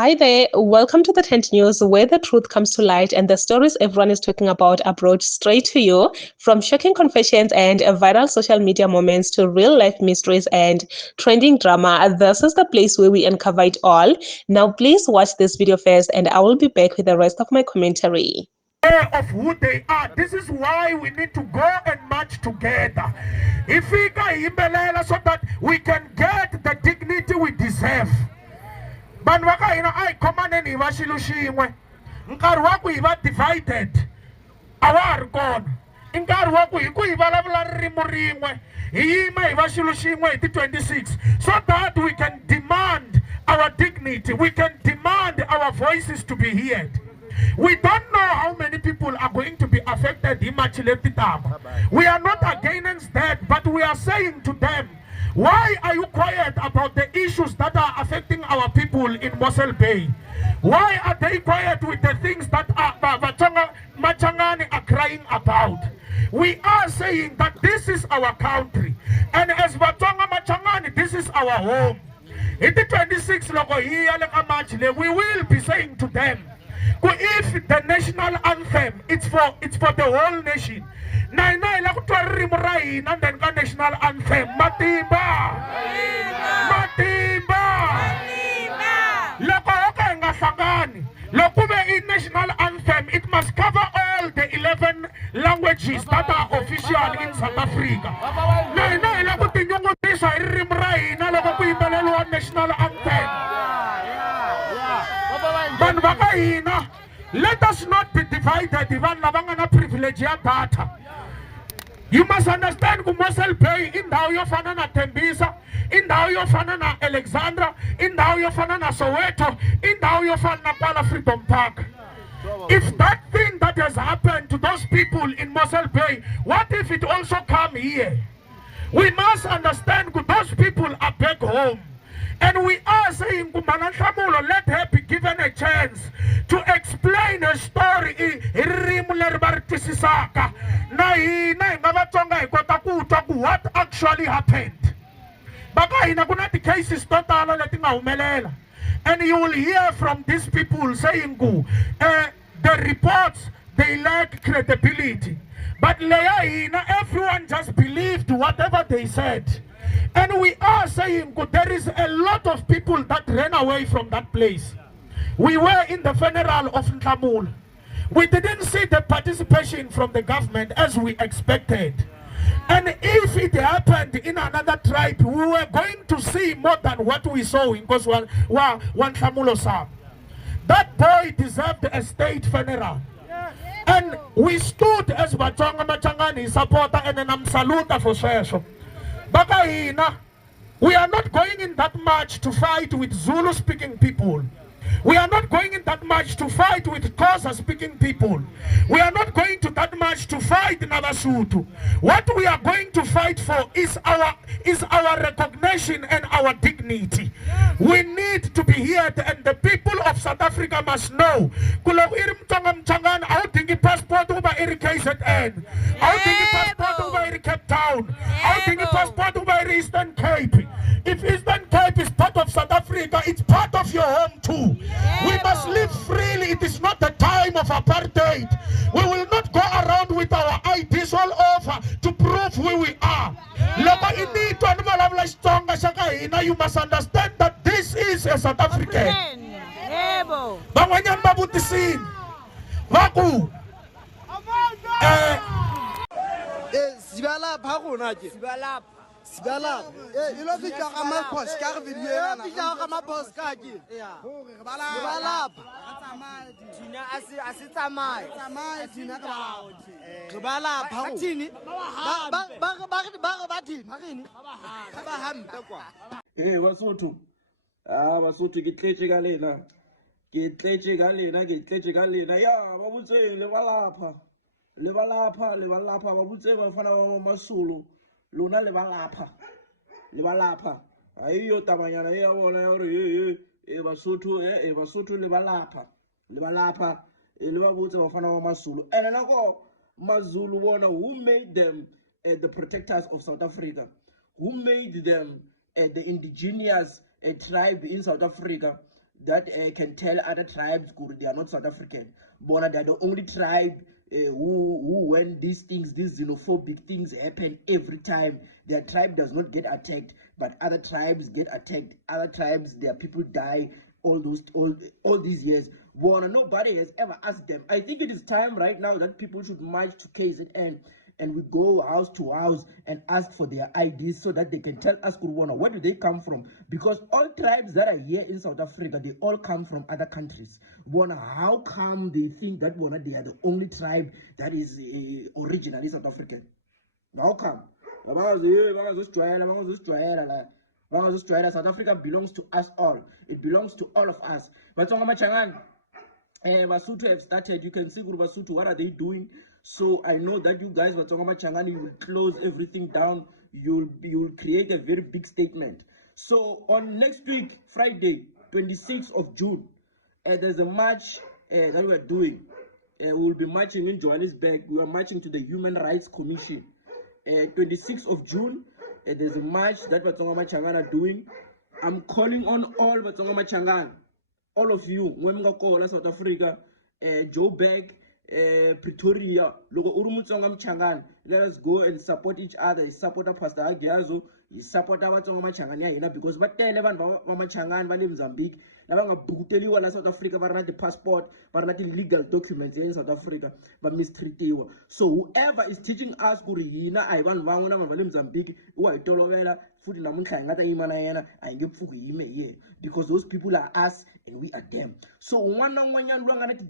Hi there, welcome to the Tent News, where the truth comes to light and the stories everyone is talking about are brought straight to you. From shocking confessions and viral social media moments to real life mysteries and trending drama, this is the place where we uncover it all. Now, please watch this video first, and I will be back with the rest of my commentary. Of who they are. This is why we need to go and march together. If we can so that we can get the dignity we deserve. Banwaka ina I command ni washilushimwe. Nkarhi wa ku hi va divided. Awar gone. Nkarhi wa ku hi ku hi vulavula ririmi rin'we. Hi yima hi va xilo xin'we hi ti 26 so that we can demand our dignity. We can demand our voices to be heard. We don't know how many people are going to be affected. We are not against that, but we are saying to them, why are you quiet about the issues that are affecting our people in Mossel Bay? Why are they quiet with the things that Machangani are crying about? We are saying that this is our country, and as Vatonga Machangani, this is our home. In the 26th we will be saying to them, if the national anthem, it's for the whole nation. And then the national anthem. Matimba! Matimba! In national anthem, it must cover all the 11 languages that are official in South Africa. National anthem. Let us not be divided. You must understand Mossel Bay in how you fanana Tembisa, in how you fanana Alexandra, in how you fanana Soweto, in how you fanana Pala Freedom Park. If that thing that has happened to those people in Mossel Bay, what if it also come here? We must understand those people are back home. And we are saying, let her be given a chance to explain her story. What actually happened? The case is total. And you will hear from these people saying, the reports, they lack credibility. But everyone just believed whatever they said. And we are saying there is a lot of people that ran away from that place. We were in the funeral of Ntamul. We didn't see the participation from the government as we expected. And if it happened in another tribe, we were going to see more than what we saw in Ntamulo. That boy deserved a state funeral. And we stood as Vatonga Machangani supporter and I'm saluta for Shesho. We are not going in that march to fight with Zulu speaking people. We are not going in that march to fight with Xhosa speaking people. We are not going to that march to fight Nabasutu. What we are going to fight for is our recognition and our dignity. We need to be here, and the people of South Africa must know. How think passport over KZN? How think passport over Cape Town? How think passport over Eastern Cape? If Eastern Cape is part of South Africa, it's part of your home too. We must live freely. It is not the time of apartheid. We will not go around with our IDs all over to prove who we are. You must understand that this is a South African. Sibala, you know the Jagama post, Carvin, Jagama post, Kaji. Sibala, Asitamai, Sibala, Patini, Bagabati, Marini, Abaham. Hey, Wasutu. Wasutu, get Galena. Get Galena. Yeah, what would say, Levalapa, what would say, Masulu. Luna levalapa. Ayo tamayana ya wona yori Basutu levalapa. Elewabutse bafana Masulu. And anako Mazulu wona who made them the protectors of South Africa, who made them the indigenous tribe in South Africa. that can tell other tribes they are not South African. Bona, they are the only tribe who when these things, these xenophobic things happen every time, their tribe does not get attacked, but other tribes get attacked. Other tribes, their people die all these years. Bona, nobody has ever asked them. I think it is time right now that people should march to KZN and we go house to house and ask for their IDs so that they can tell us, where do they come from? Because all tribes that are here in South Africa, they all come from other countries. How come they think that they are the only tribe that is originally South African? How come? South Africa belongs to us all. It belongs to all of us. But Basotho have started. You can see Basotho, what are they doing? So I know that you guys, you will close everything down. You will create a very big statement. So on next week, Friday, 26th of June, there's a march that we are doing. We will be marching in Johannesburg. We are marching to the Human Rights Commission. 26th of June, there's a march that Batsonga Machangana are doing. I'm calling on all Batsonga Machangana, all of you, Mwemga South Africa, Joburg, Pretoria, Logo Urumutsonga Mchangana. Let us go and support each other. Support Pastor Agiazo, support our Batsonga Machangana, because what tell Machangana, Mozambique, Nabanga South Africa, but not the passport, but not the legal documents in South Africa, but mistreated. So whoever is teaching us Kurina, Ivan Vanguna, Mozambique, who I told food in Imana, I give Fuki, because those people are us and we are them. So one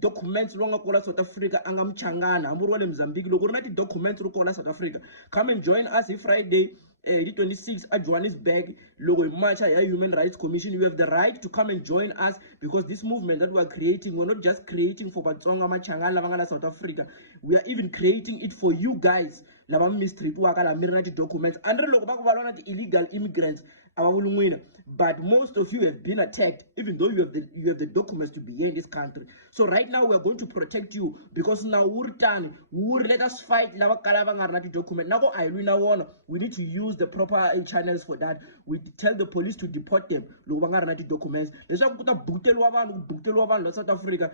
documents long South Africa, Angam Changana, Amurwa Mozambique, Logonati documents South Africa. Come and join us this Friday. The 26th at Johannesburg, Logo March, Human Rights Commission. You have the right to come and join us, because this movement that we are creating, we're not just creating for Batsonga Machangana, South Africa. We are even creating it for you guys. Documents and illegal immigrants. But most of you have been attacked, even though you have the documents to be here in this country. So right now we are going to protect you, because now let us fight. Document. Now we need to use the proper channels for that. We tell the police to deport them. Documents. South Africa.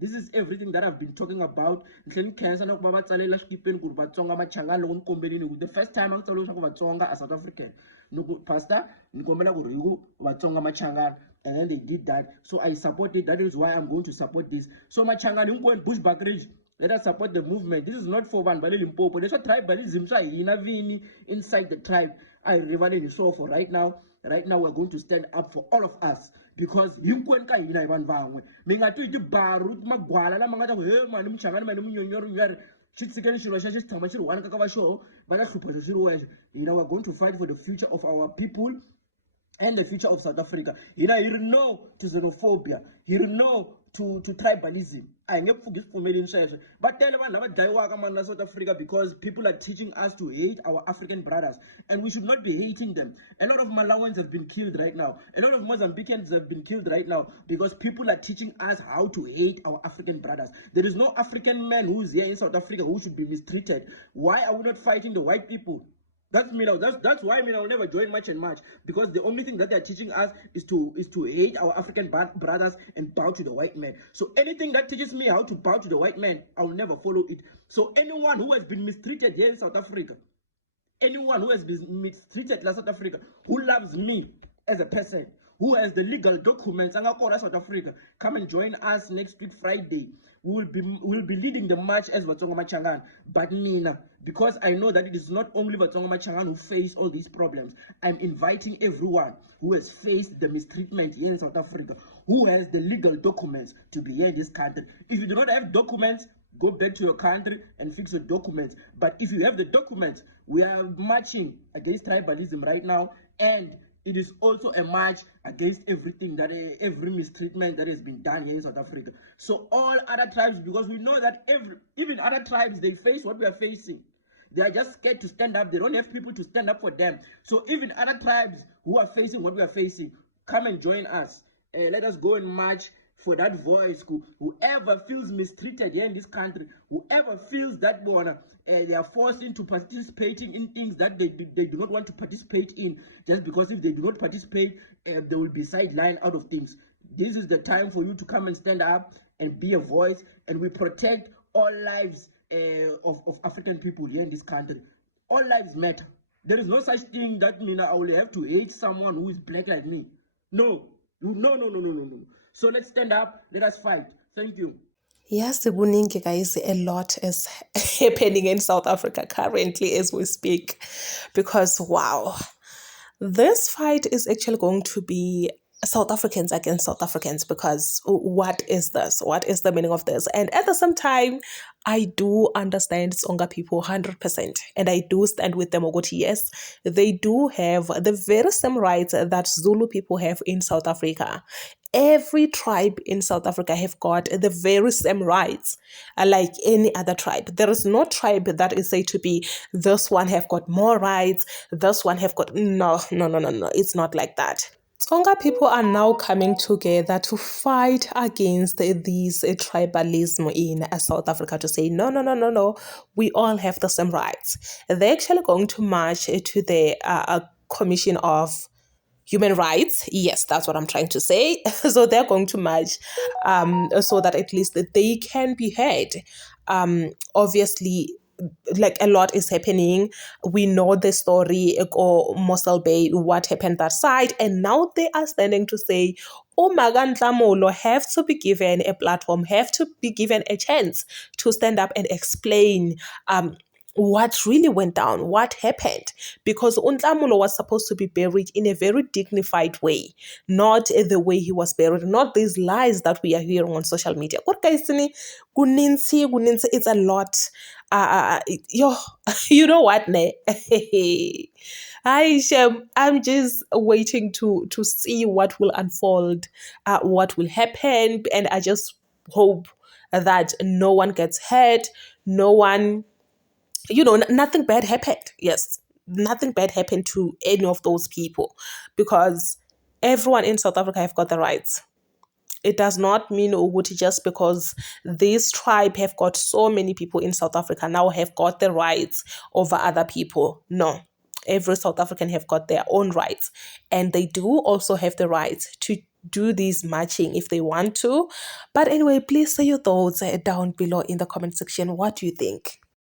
This is everything that I've been talking about. The first time I'm talking about Batsonga as South African. Pastor, and then they did that. So I support it. That is why I'm going to support this. So Machanga, Bushbuck Ridge. Let us support the movement. This is not for Banbali Limpopo. There's a tribalism inside the tribe. I really saw for right now. Right now, we're going to stand up for all of us, because you can't even vangwe. Mingatu iti barut magwala la mangata he mani mchangana mani mnyonyoru nyari. Chitsikeni shiro shashi tamashiro wana kakawa show. Bana super shiro weje. We're going to fight for the future of our people and the future of South Africa. You know to xenophobia. You know to tribalism. I never forget for me. But tell them about South Africa, because people are teaching us to hate our African brothers, and we should not be hating them. A lot of Malawans have been killed right now. A lot of Mozambicans have been killed right now, because people are teaching us how to hate our African brothers. There is no African man who's here in South Africa who should be mistreated. Why are we not fighting the white people? That's me now. That's why me now never join March and March, because the only thing that they're teaching us is to hate our African brothers and bow to the white man. So anything that teaches me how to bow to the white man, I will never follow it. So anyone who has been mistreated here in South Africa, anyone who has been mistreated in South Africa, who loves me as a person, who has the legal documents, and South Africa, come and join us next week Friday. We will be leading the march as Batsonga Machangana. But Mina, because I know that it is not only Batsonga Machangana who face all these problems, I'm inviting everyone who has faced the mistreatment here in South Africa, who has the legal documents to be here in this country. If you do not have documents, go back to your country and fix your documents. But if you have the documents, we are marching against tribalism right now, and it is also a march against everything every mistreatment that has been done here in South Africa. So all other tribes, because we know that even other tribes, they face what we are facing. They are just scared to stand up. They don't have people to stand up for them. So even other tribes who are facing what we are facing, come and join us. Let us go and march for that voice. Whoever feels mistreated here in this country, whoever feels that they are forced into participating in things that they do not want to participate in, just because if they do not participate, they will be sidelined out of things. This is the time for you to come and stand up and be a voice, and we protect all lives of African people here in this country. All lives matter. There is no such thing that I will have to hate someone who is black like me. No. So let's stand up. Let us fight. Thank you. Yes, Buningi guys, a lot is happening in South Africa currently as we speak. Because wow, this fight is actually going to be South Africans against South Africans, because what is this? What is the meaning of this? And at the same time, I do understand Tsonga people 100%. And I do stand with them. Yes, they do have the very same rights that Zulu people have in South Africa. Every tribe in South Africa have got the very same rights like any other tribe. There is no tribe that is said to be, this one have got more rights, this one have got, no. It's not like that. Tsonga people are now coming together to fight against this tribalism in South Africa, to say, no, we all have the same rights. They're actually going to march to the Commission of Human Rights. Yes, that's what I'm trying to say. So they're going to march so that at least they can be heard. Obviously, like a lot is happening. We know the story or Mossel Bay, what happened that side, and now they are standing to say, oh, Magan Tlamolo have to be given a platform, have to be given a chance to stand up and explain what really went down, what happened, because Untlamulo was supposed to be buried in a very dignified way, not the way he was buried, not these lies that we are hearing on social media. It's a lot. You know what, ne? I'm just waiting to see what will unfold, what will happen, and I just hope that no one gets hurt, no one, nothing bad happened. Yes, nothing bad happened to any of those people, because everyone in South Africa have got the rights. It does not mean Uguti just because this tribe have got so many people in South Africa now have got the rights over other people. No. Every South African have got their own rights. And they do also have the rights to do this marching if they want to. But anyway, please say your thoughts down below in the comment section. What do you think?